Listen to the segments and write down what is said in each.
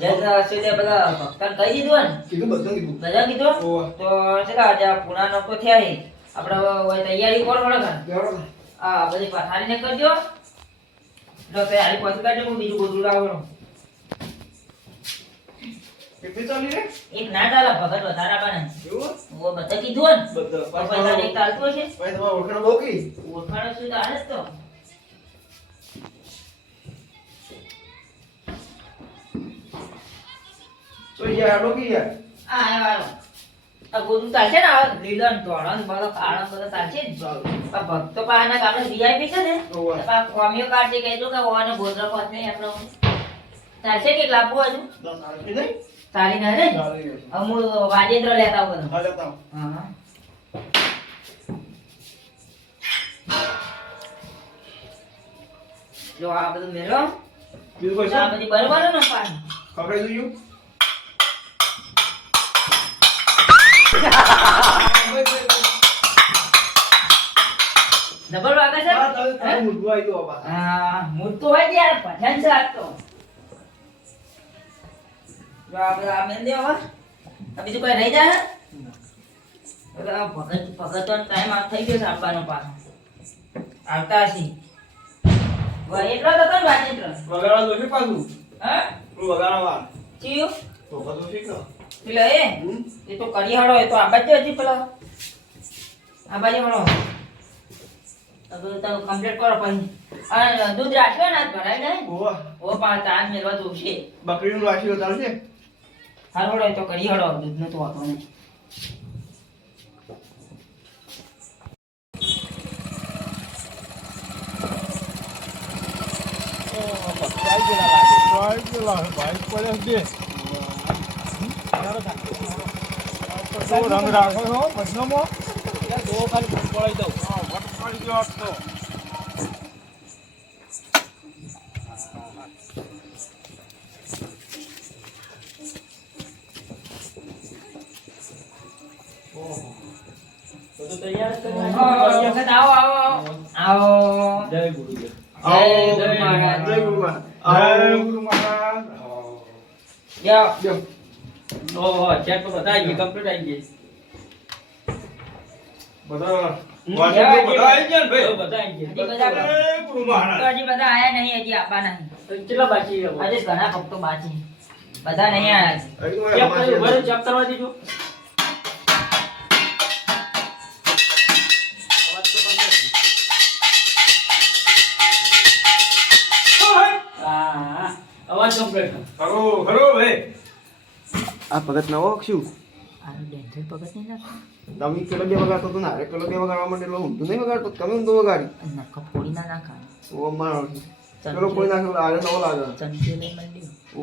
ભજન હશે તે ભક્તન કહી દીધું ને કીધું બધું કીધું. બધા કીધું તો ચલા આજે પૂણા નો થયા હે આપણે તૈયારી કોણ મળે બરાબર. આ બધી પથારીને કરજો જો તૈયારી પછી કરજો હું બીજું બધું લાવવાનું? એક ના ચાલે ભગત વધારે એવું? બધા કીધું ને. બધા. એક ચાલતું હશે? ઓળખાણ ઓળખાણ શું તો. તો યાર, આડો કી યાર? આ આવ્યો આવ્યો આ ગોદું ચાલશે ને આ લીલો ને ધોળો ને બધો કાળો બધો ચાલશે જ. આ ભક્તો પાસેના કામને VIP છે ને આ કોમીઓ કાઢજે કહેજો કે ઓને ગોદરા પાસ આપણો ચાલશે કેટલા આપવું હજુ? દસ આઠી નહીં? તારી ના રે અમુ વાજેન્દ્ર લેતા આવું બધું હા, લેતા હા જો આ બધું મેલો બીજું કોઈ છે? આ બધી બરોબર ને પાણી ખબર દઉં ડબલ વાગે છે? હા, તારે આવી ગયો બાબા. હા મૂળ હોય યાર ભજન છે આજ તો. જો આ મેં આ હવે. બીજું કોઈ રહી જાય ભગત ભગતોનો ટાઈમ આ થઈ ગયો છે આપવાનો પાછો આવતા હશી. એટલો તો તો? વાજિત્ર વગાડવા દો પાછું. હા? વગાડવા. ચિયું? તો બધું શીખ. લો. પેલો એ એ તો કરી હળો એ તો આ બાજુ હજી પેલો આ બાજુ હળો તો કમ્પ્લીટ કરો પછી અને દૂધ રાખ્યો ને આજ ભરાય નહીં ઓ પાંચ ચાર મેળવા જોશે બકરીનું રાશિઓ ચાલશે? હાલ હળો તો કરી હળો દૂધનું તો વાંધો નહીં રંગ રાખો છો મશીનોમાં દો ખાલી પડાવી દઉં હા વટ પડી ગયો આજ તો બધું તૈયાર જ કરી આવો, નાખ્યું? વખત આવો આવો આવો આવો જય ગુરુદેવ જય ગુરુ મહારાજ. જય ગુરુ મહારાજ. જય ગુરુ મહારાજ. ઓહો ચેક તો બધા આવી ગયા કમ્પ્લીટ આવી ગયા. બધા વાજિંત્રો બધા આવી ગયા કરવા ભાઈ? આ ભગત નવો શું આનું ડેન્જર ભગત નહીં નાખો તમે પેલો બે વગાડતો હતો ને પેલો બે વગાડવા માટે એટલે ઊંધું નહીં વગાડતો તમે ઊંધું વગાડી. નખો ફોડી ના નાખા ઓ મારો પેલો કોઈ નાખ્યો હારે નવો લાગે ચમચી લઈ મળી ઓ.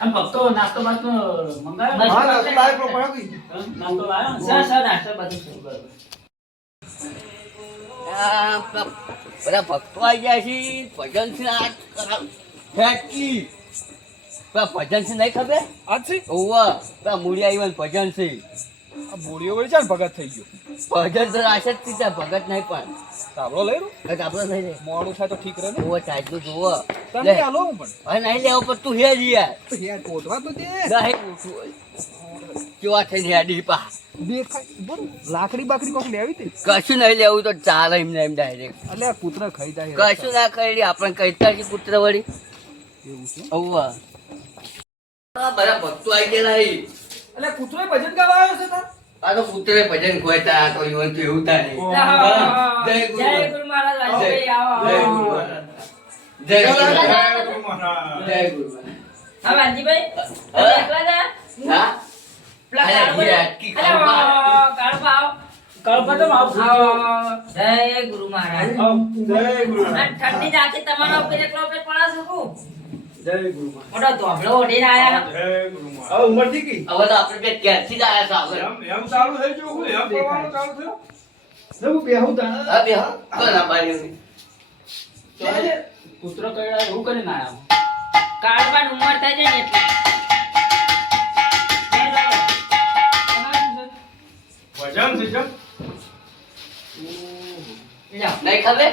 આમ ભક્તો નાસ્તો બાસ્તો મંગાવ્યો. હા નાસ્તો લાવે પેલો પડાવી નાસ્તો લાવ્યો ને? સર સર નાસ્તો બધું આ પ- બધા ભક્તો આવી જાય છે. ભજન છે આ કરા- ફેંકી. પેલા ભજન સિંહ નહીં ખબર? આજથી ઓવા પેલા મૂળિયા આવ્યા ને ભજન સિંહ આ મૂળિયો વળી ચાલ ભગત થઈ ગયો. ભજન તો રાશે જ સીધા ભગત નહીં પણ. તાબડો લઈ હવે આપણો થઈ જાય મોડું થાય તો ઠીક રહે ને. ઓવો ચાલતું જોવો. તને લે. આલો હું પણ? હવે નહીં લેવો પણ તું હેજ યાર. તો કોટવા તો દે. નહીં કેવા થઈને હેડી પા. લાકડી બાકડી કોક લેવી હતી કશું નહીં લેવું તો ચાલે એમને એમ ડાયરેક્ટ એટલે કૂતરા ખાઈ જાય. કશું ના ખાઈ આપણે કહેતા પુત્ર વળી. એવું છે? ઓવા આ ભક્તો આવી ગયેલા એટલે પુત્ર ભજન ગાવા આવ્યો છે તાર? આ તો પુત્રે ભજન ખોયતા તો યુવાન તો એવું થાય જય ગુરુ જય ગુરુ મહારાજ જય ગુરુ જય મહારાજ. જય. હા એકલા હા? પેલા. જય મહારાજ. જય ઠંડી જાતે તમારા ઉપર એકલો ઉપર પડા શકું જય ગુરુ મહારાજ. મોટો ધોબળો ઓઢીને આયા જય ગુરુ હવે ઉંમર થઈ ગઈ હવે તો આપણે બે ક્યારથી જ આયા છે એમ એમ ચાલુ થઈ ગયું હું એમ કરવાનું ચાલુ થયું જવું બેહું. હા, હા. તો ના પાડી. પુત્ર કયડા એવું કરીને આયા કાળુભાની ઉંમર થાય છે ને એટલે વજન છે જેમ? નહીં ખબર?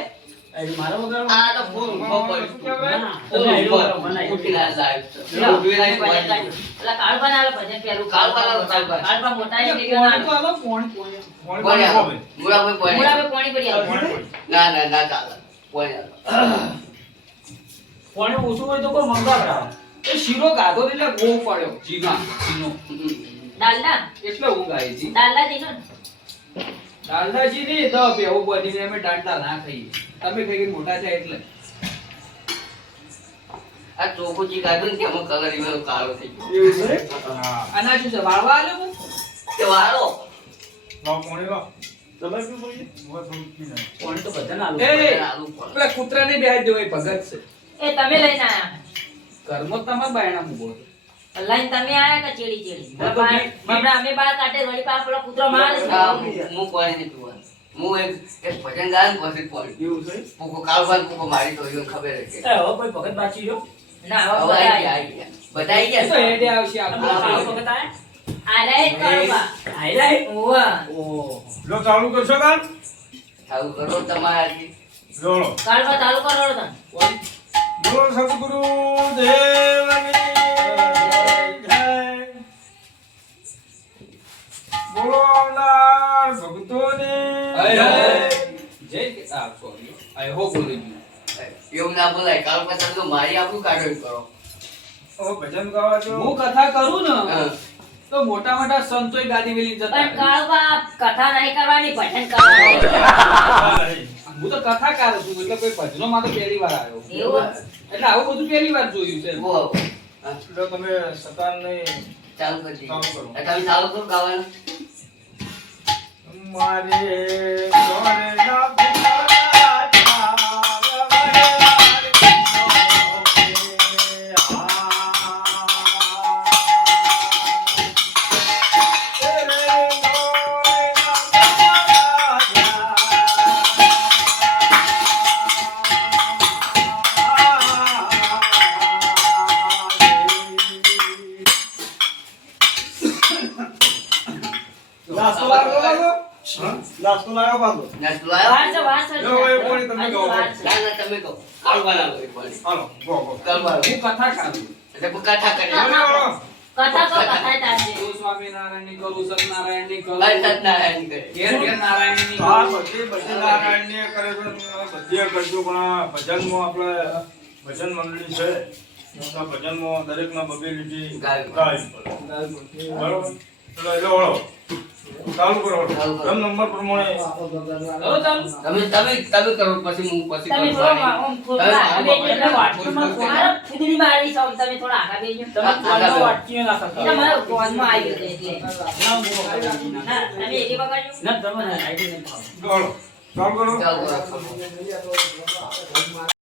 પોણી ઓછું હોય તો કોઈ મંગા કરાવે એ શીરો ગાધો એટલે ગોળ પડ્યો. જીના જીનો દાલના? એટલે ઊંઘ આવી હતી. ડાલડા જીનો ને. દાદાજી ની તો બેવું બધી અમે દાંડા ના ખાઈએ. તમે ખાઈને મોટા છે એટલે. આ ચોખ્ખું ચીક આવ્યું ને તેમાં કલર એનો કાળો થઈ ગયો. એવું છે? હા. આના શું છે? વાળવા આલ્યો હું તે વાળો. લાવ કોણે લાવ તમે શું બોલીએ હું થોડું પી નાખ. પાણી તો બધા ના એ આલુ પડે. પેલા કૂતરા ને બેહાડી દેવો એ ભગત છે. એ તમે લઈને આયા. ઘરમાં જ તમારા બાયણા મૂકો લઈને તમે આયા કે ચેડી ચેડી? અમે બાર કાઢે વળી પાછો પેલો કૂતરો મારે હું- હું નહીં પીવાનું. હું એક એક ભજન ગાયન પછી પહોંચ્યું પોકો કાળભાઈ પૂકો મારી તો એવું ખબર છે. એ હો કોઈ ભગત બાચી જો ના હવે બધા આઈ ગયા, ગયા. બધા એ તો હેડે આવશે આ આપણે ભગત આયા? આ રે કાળબા. આયલા ઓવા. ઓ લો ચાલુ કરશો કાલ ચાલુ કરો તમારી લો કાળવા ચાલુ કરો તને. બોલો સદગુરુ દેવની જય. બોલો આવનાર ભક્તોની હો. એવું ના બોલાય. તો મારી આપણું કાઢો કરો. ભજન ગાવા જો હું કથા કરું ને તો મોટા મોટા સંતોય ગાદી વેલી જતા પણ રહે. કથા નહીં કરવાની ભજન કરવાની. હું તો કથાકાર છું એટલે કોઈ ભજનો માં તો પહેલી વાર આવ્યો. એવું એટલે આવું બધું પહેલી વાર જોયું છે. તમે સતાનને ચાલુ કરી. ચાલુ કરો. તમે ચાલુ કરો ગાવાનું. મારે ભૂલા છાવરે નાસ્તો લાવો લાવો હા નાસ્તો લાવો વાર છે વાર છે. લો, એ પોણી તમે કહો. ના ના તમે કહો. કાળભાઈ લાવો એક વાળી. હાલો ગો ગો કાળભાઈ હું કથાકાર છું એટલે કથા કરી બોલો, બોલો. કથા તો કથા તારજે હું સ્વામિનારાયણની કરું સત્યનારાયણની કરું. ભાઈ સત્યનારાયણ કરે. ઘેર ઘેર નારાયણની હા કરું. બધી ભજન કરે કરજો પણ આ ભજનમાં આપણે ભજન મંડળી છે. આ ભજનમાં દરેકના બબે લીટી. ગાય બરોબર? ચલો કરો ચાલુ નંબર પ્રમાણે તમે તમે તમે કરો પછી હું પછી તમે બોલ. મારા છે તમે થોડા આગળ બેસજો તમે બેસો. વાટકીએ ના એટલે મારા ગોનમાં આવી ગયો એટલે. ના તમે એકી પકડજો ચાલો ચાલુ કરો. ચાલુ કરો.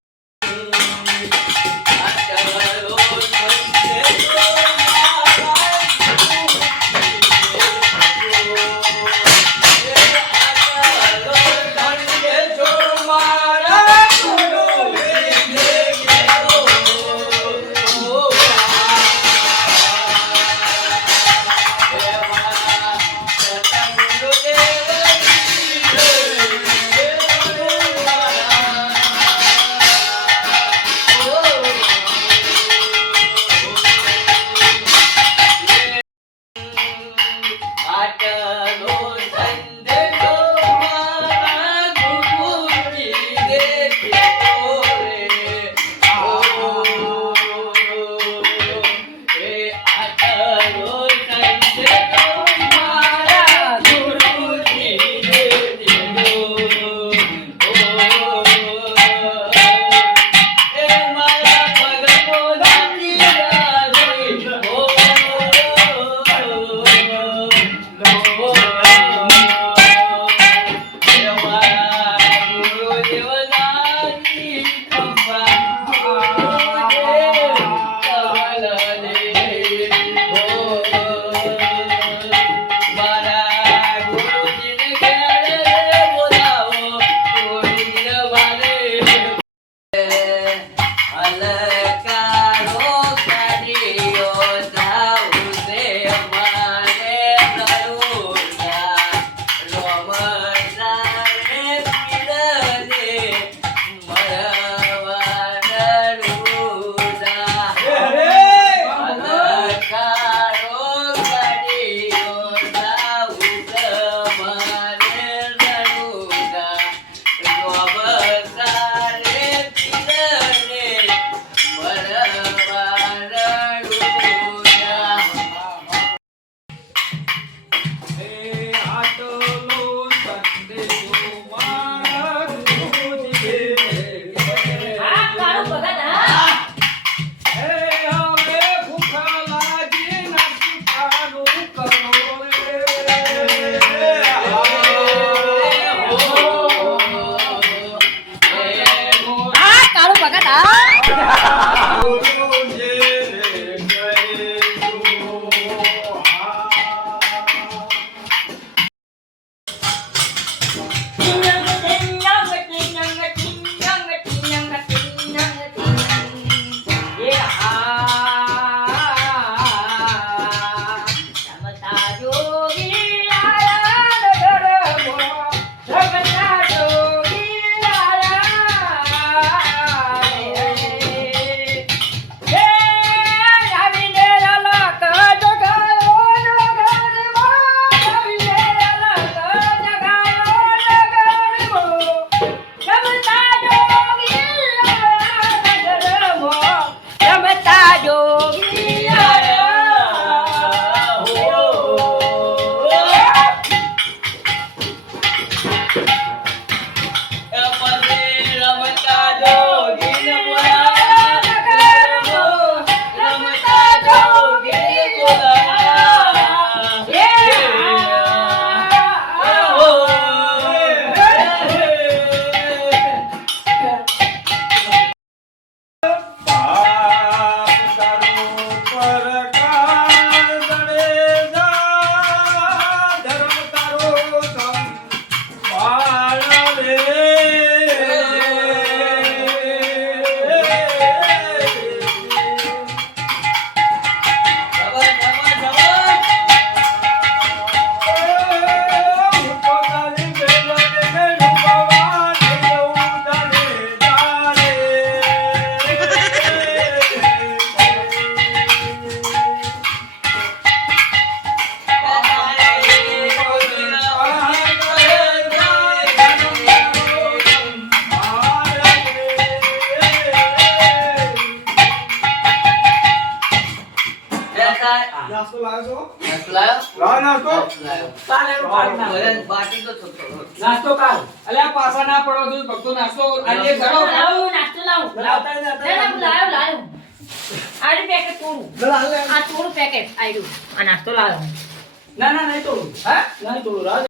કરો લાવો, નાસ્તો લાવો. લાવો. ના, ના, લાવો, લાવો. આ રહ્યું પેકેટ થોડું. આ થોડું પેકેટ આ રહ્યું. આ નાસ્તો લાવો ના ના નહીં તોડું હા નહીં તોડું રાજ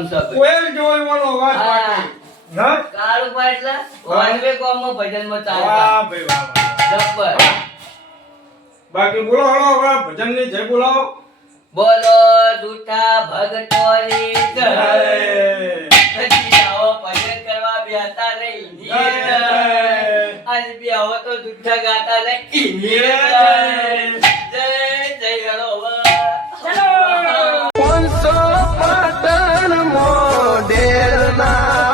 ધમસપ કોયલ જેવો અવાજ હા. વાગે. પાટલા વનવે કોમમાં ભજનમાં ચાલતા વાહ ભાઈ વાહ વાહ. જબ્બર બાકી બોલો હળો હવે ભજનની જય બોલાવો બોલો જૂઠા ભગતોની જય જય. પછી આવો ભજન કરવા બેતા નહીં જય. આજ બી આવો તો જૂઠા ગાતા નહીં Bye.